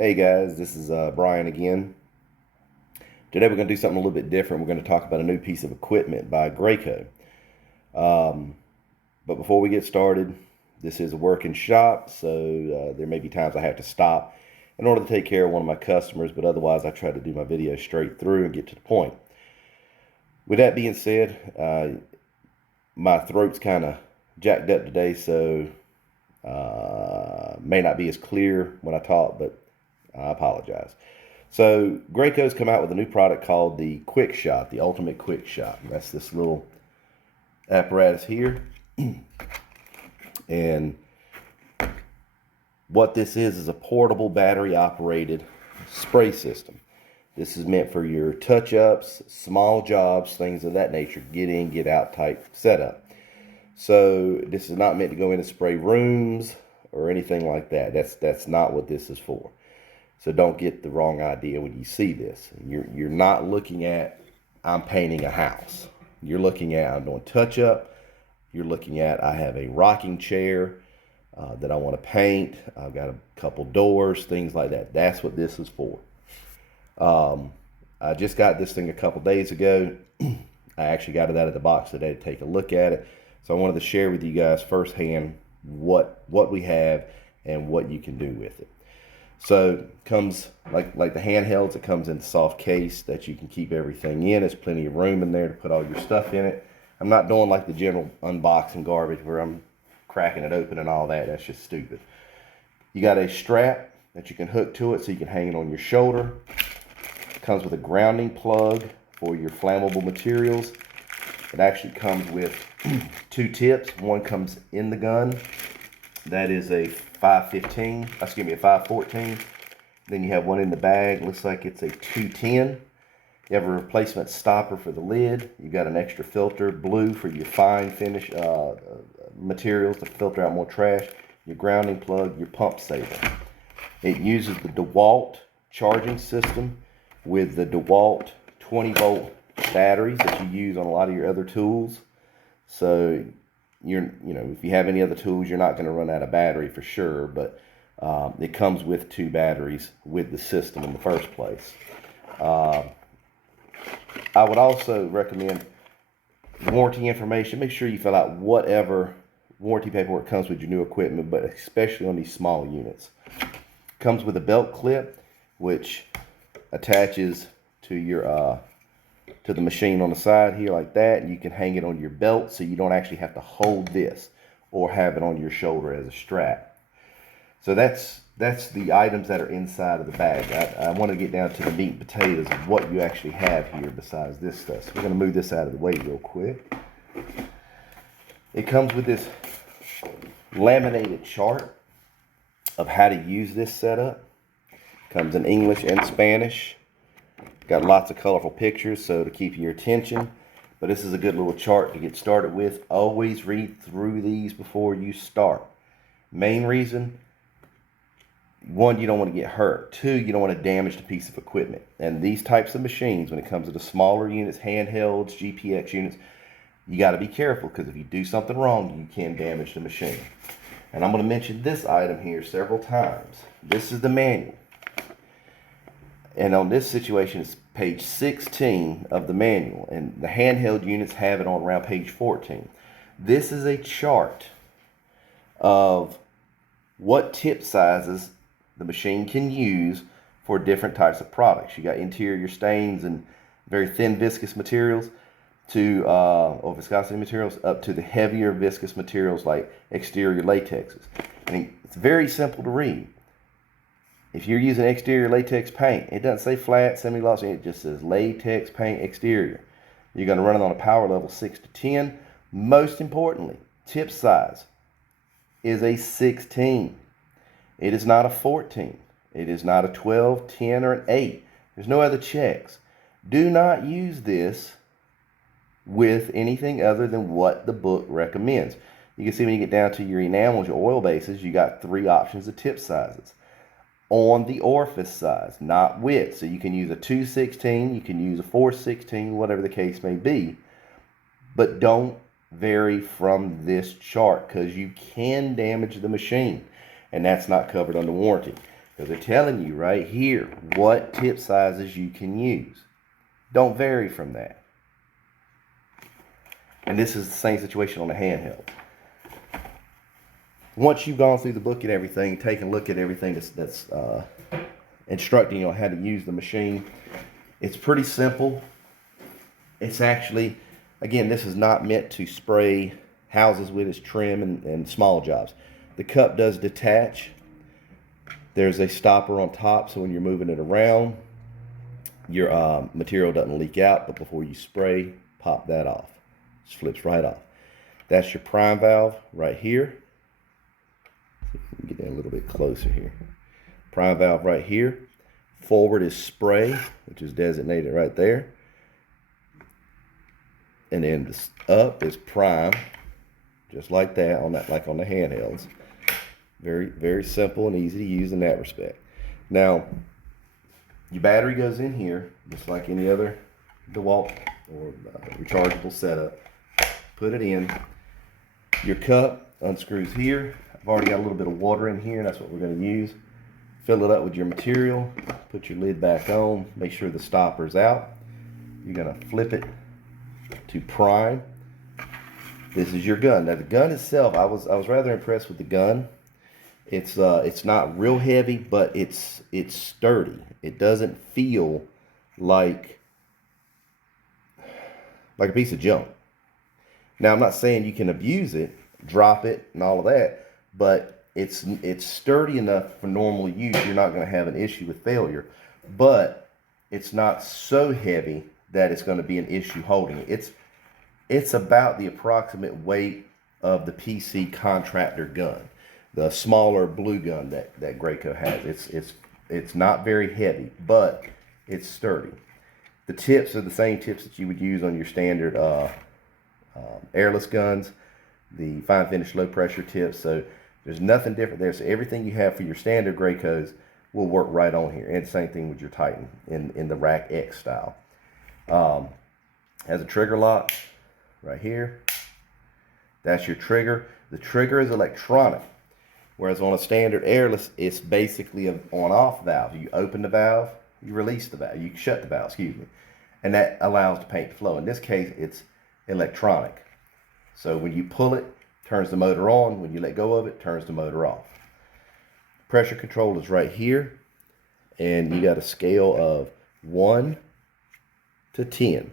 Hey guys, this is Brian again. Today we're going to do something a little bit different. We're going to talk about a new piece of equipment by Graco. But before we get started, this is a working shop, so there may be times I have to stop in order to take care of one of my customers, but otherwise I try to do my video straight through and get to the point. With that being said, my throat's kind of jacked up today, so may not be as clear when I talk, but I apologize. So Graco's come out with a new product called the Quick Shot, the Ultimate Quick Shot. That's this little apparatus here. And what this is a portable battery operated spray system. This is meant for your touch-ups, small jobs, things of that nature, get in, get out type setup. So this is not meant to go in and spray rooms or anything like that. That's not what this is for. So don't get the wrong idea when you see this. You're not looking at, I'm painting a house. You're looking at, I'm doing touch-up. You're looking at, I have a rocking chair that I want to paint. I've got a couple doors, things like that. That's what this is for. I just got this thing a couple days ago. I actually got it out of the box today to take a look at it. So I wanted to share with you guys firsthand what we have and what you can do with it. So it comes like the handhelds, it comes in a soft case that you can keep everything in. There's plenty of room in there to put all your stuff in it. I'm not doing like the general unboxing garbage where I'm cracking it open and all that. That's just stupid. You got a strap that you can hook to it so you can hang it on your shoulder. It comes with a grounding plug for your flammable materials. It actually comes with two tips. One comes in the gun. That is a 514. Then you have one in the bag. Looks like it's a 210. You have a replacement stopper for the lid. You got an extra filter, blue for your fine finish materials to filter out more trash. Your grounding plug, your pump saver. It uses the DeWalt charging system with the DeWalt 20-volt batteries that you use on a lot of your other tools. So if you have any other tools, you're not going to run out of battery for sure, but it comes with two batteries with the system in the first place. I would also recommend warranty information. Make sure you fill out whatever warranty paperwork comes with your new equipment, but especially on these small units. Comes with a belt clip, which attaches to your to the machine on the side here like that, and you can hang it on your belt so you don't actually have to hold this or have it on your shoulder as a strap. So that's the items that are inside of the bag. I want to get down to the meat and potatoes of what you actually have here besides this stuff. So we're going to move this out of the way real quick. It comes with this laminated chart of how to use this setup. Comes in English and Spanish. Got lots of colorful pictures, so to keep your attention. But this is a good little chart to get started with. Always read through these before you start. Main reason, one, you don't want to get hurt. Two, you don't want to damage the piece of equipment. And these types of machines, when it comes to the smaller units, handhelds, GPX units, you got to be careful, because if you do something wrong, you can damage the machine. And I'm going to mention this item here several times. This is the manual. And on this situation, it's page 16 of the manual. And the handheld units have it on around page 14. This is a chart of what tip sizes the machine can use for different types of products. You got interior stains and very thin viscous materials to, or viscosity materials, up to the heavier viscous materials like exterior latexes. And it's very simple to read. If you're using exterior latex paint, it doesn't say flat, semi-gloss, it just says latex paint exterior. You're going to run it on a power level 6 to 10. Most importantly, tip size is a 16. It is not a 14. It is not a 12, 10, or an 8. There's no other checks. Do not use this with anything other than what the book recommends. You can see when you get down to your enamels, your oil bases, you got 3 options of tip sizes. On the orifice size, not width. So you can use a 216, you can use a 416, whatever the case may be. But don't vary from this chart, because you can damage the machine, and that's not covered under warranty. Because they're telling you right here what tip sizes you can use. Don't vary from that. And this is the same situation on the handheld. Once you've gone through the book and everything, take a look at everything that's instructing you on how to use the machine, it's pretty simple. It's actually, again, this is not meant to spray houses with its trim and small jobs. The cup does detach. There's a stopper on top, so when you're moving it around, your material doesn't leak out, but before you spray, pop that off. Just flips right off. That's your prime valve right here. Get in a little bit closer here. Prime valve right here. Forward is spray, which is designated right there. And then this up is prime, just like that, like on the handhelds. Very, very simple and easy to use in that respect. Now, your battery goes in here, just like any other DeWalt or rechargeable setup. Put it in. Your cup unscrews here. I've already got a little bit of water in here, and that's what we're going to use. Fill it up with your material. Put your lid back on. Make sure the stopper's out. You're going to flip it to prime. This is your gun. Now the gun itself, I was rather impressed with the gun. It's not real heavy, but it's sturdy. It doesn't feel like a piece of junk. Now I'm not saying you can abuse it, drop it, and all of that, but it's sturdy enough for normal use. You're not going to have an issue with failure, but it's not so heavy that it's going to be an issue holding it. It's about the approximate weight of the PC contractor gun, the smaller blue gun that Graco has. It's not very heavy, but it's sturdy. The tips are the same tips that you would use on your standard airless guns, the fine finish low pressure tips. So there's nothing different there. So everything you have for your standard Gracos will work right on here. And same thing with your Titan in the Rack X style. Has a trigger lock right here. That's your trigger. The trigger is electronic, whereas on a standard airless, it's basically an on-off valve. You open the valve, you release the valve, you shut the valve, excuse me, and that allows the paint to flow. In this case, it's electronic. So when you pull it, turns the motor on. When you let go of it, turns the motor off. Pressure control is right here, and you got a scale of 1 to 10.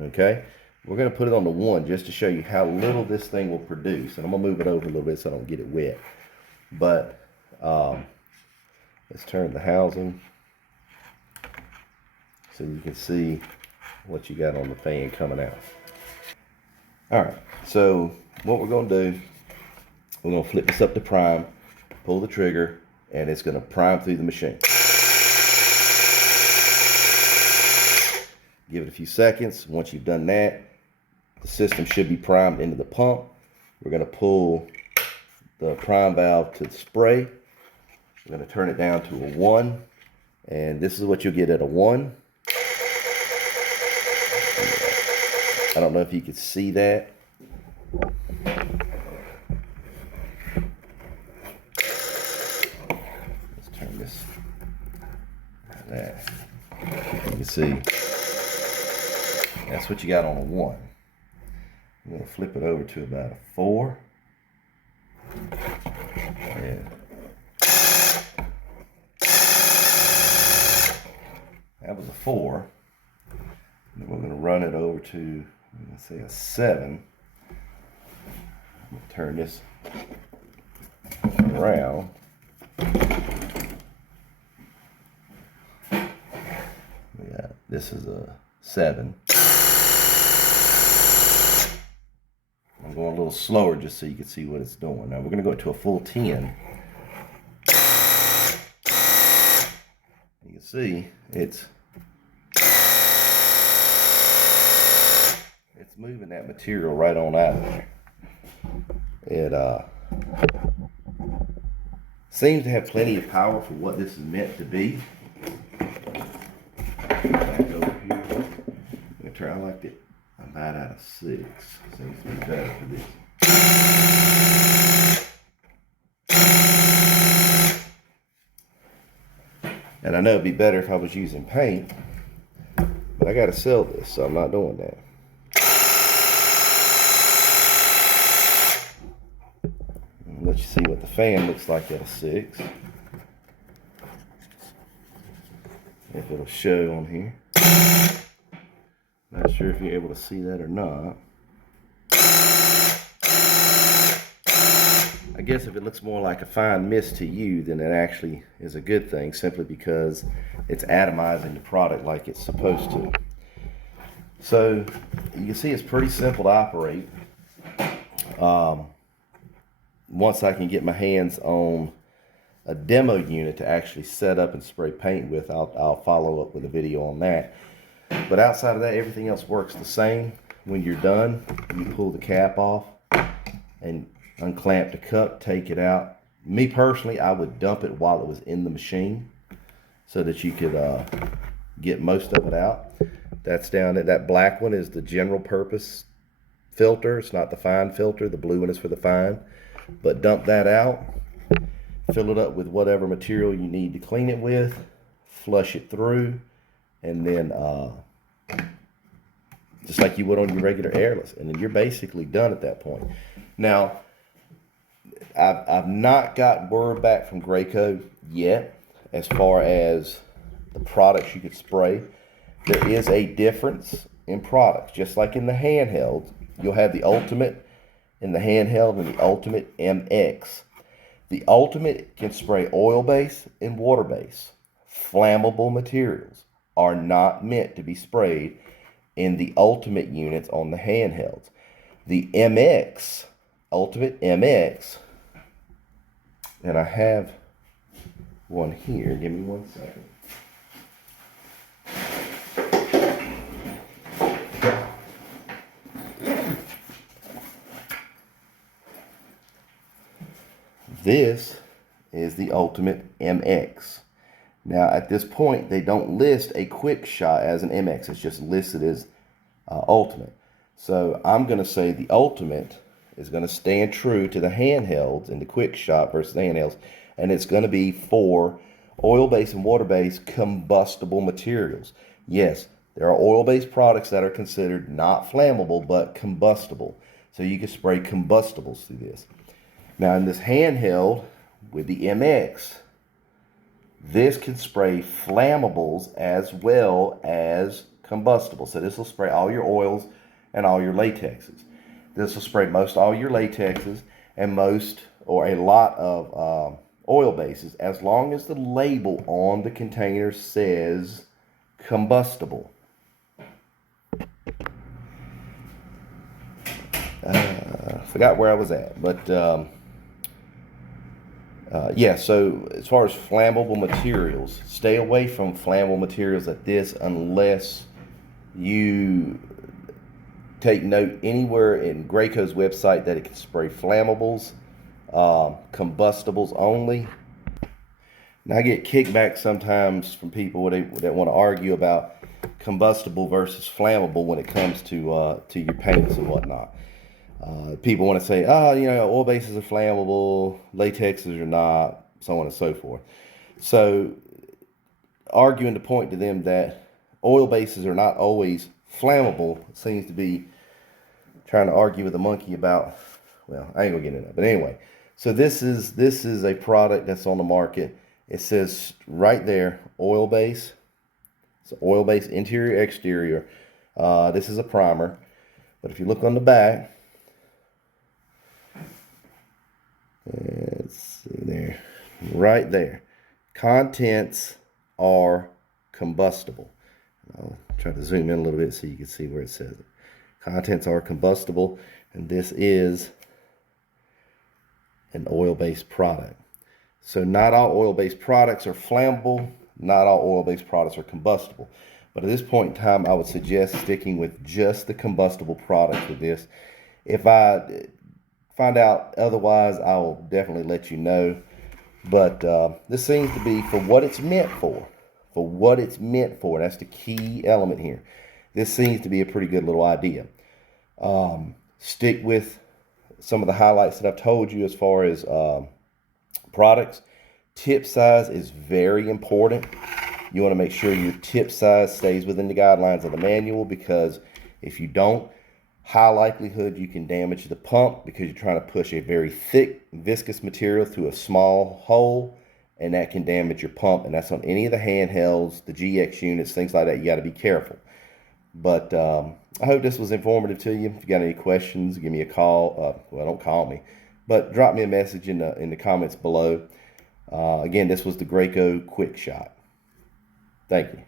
Okay, we're going to put it on the 1 just to show you how little this thing will produce, and I'm going to move it over a little bit so I don't get it wet. But let's turn the housing so you can see what you got on the fan coming out. All right, so what we're going to do, we're going to flip this up to prime, pull the trigger, and it's going to prime through the machine. Give it a few seconds. Once you've done that, the system should be primed into the pump. We're going to pull the prime valve to the spray. We're going to turn it down to a 1, and this is what you'll get at a 1. I don't know if you can see that. Let's turn this like that. You can see that's what you got on a 1. I'm going to flip it over to about a 4. Yeah. That was a 4. And then we're going to run it over to, let's say, a 7. I'm going to turn this around. Yeah, this is a 7. I'm going a little slower just so you can see what it's doing. Now we're going to go to a full 10. You can see it's moving that material right on out of there. It seems to have plenty of power for what this is meant to be. Back over here. I'm going to try, I liked it about out of 6. Seems to be better for this. And I know it'd be better if I was using paint, but I gotta sell this, so I'm not doing that. Let you see what the fan looks like at a 6. If it'll show on here. Not sure if you're able to see that or not. I guess if it looks more like a fine mist to you, then it actually is a good thing, simply because it's atomizing the product like it's supposed to. So you can see it's pretty simple to operate. Once I can get my hands on a demo unit to actually set up and spray paint with, I'll follow up with a video on that. But outside of that, everything else works the same. When you're done, you pull the cap off and unclamp the cup, take it out. Me personally, I would dump it while it was in the machine so that you could get most of it out. That's down there. That black one is the general purpose filter. It's not the fine filter. The blue one is for the fine. But dump that out. Fill it up with whatever material you need to clean it with. Flush it through. And then just like you would on your regular airless. And then you're basically done at that point. Now, I've not got word back from Graco yet as far as the products you could spray. There is a difference in products. Just like in the handheld, you'll have the Ultimate in the handheld and the Ultimate MX. The Ultimate can spray oil base and water base. Flammable materials are not meant to be sprayed in the Ultimate units on the handhelds. The MX, Ultimate MX, and I have one here. Give me 1 second. This is the Ultimate MX. Now, at this point, they don't list a Quick Shot as an MX. It's just listed as Ultimate. So I'm going to say the Ultimate is going to stand true to the handhelds and the Quick Shot versus the handhelds, and it's going to be for oil-based and water-based combustible materials. Yes, there are oil-based products that are considered not flammable but combustible. So you can spray combustibles through this. Now in this handheld with the MX, this can spray flammables as well as combustibles. So this will spray all your oils and all your latexes. This will spray most all your latexes and most or a lot of oil bases, as long as the label on the container says combustible. Forgot where I was at, but yeah, so as far as flammable materials, stay away from flammable materials like this unless you take note anywhere in Graco's website that it can spray flammables, combustibles only. Now I get kickback sometimes from people that want to argue about combustible versus flammable when it comes to your paints and whatnot. People want to say, oh, you know, oil bases are flammable, latexes are not, so on and so forth. So arguing the point to them that oil bases are not always flammable seems to be trying to argue with a monkey about, well, I ain't gonna get into that. But anyway, so this is a product that's on the market. It says right there, oil base. It's oil base interior, exterior. This is a primer. But if you look on the back, let's see there, right there. Contents are combustible. I'll try to zoom in a little bit so you can see where it says it. Contents are combustible, and this is an oil-based product. So not all oil-based products are flammable, not all oil-based products are combustible. But at this point in time, I would suggest sticking with just the combustible products with this. If I find out otherwise, I will definitely let you know. But this seems to be for what it's meant for. For what it's meant for. That's the key element here. This seems to be a pretty good little idea. Stick with some of the highlights that I've told you as far as products. Tip size is very important. You want to make sure your tip size stays within the guidelines of the manual, because if you don't, high likelihood you can damage the pump because you're trying to push a very thick viscous material through a small hole, and that can damage your pump. And that's on any of the handhelds, the GX units, things like that. You got to be careful. But I hope this was informative to you. If you got any questions, give me a call. Well, don't call me, but drop me a message in the comments below. Again, this was the Graco Quick Shot. Thank you.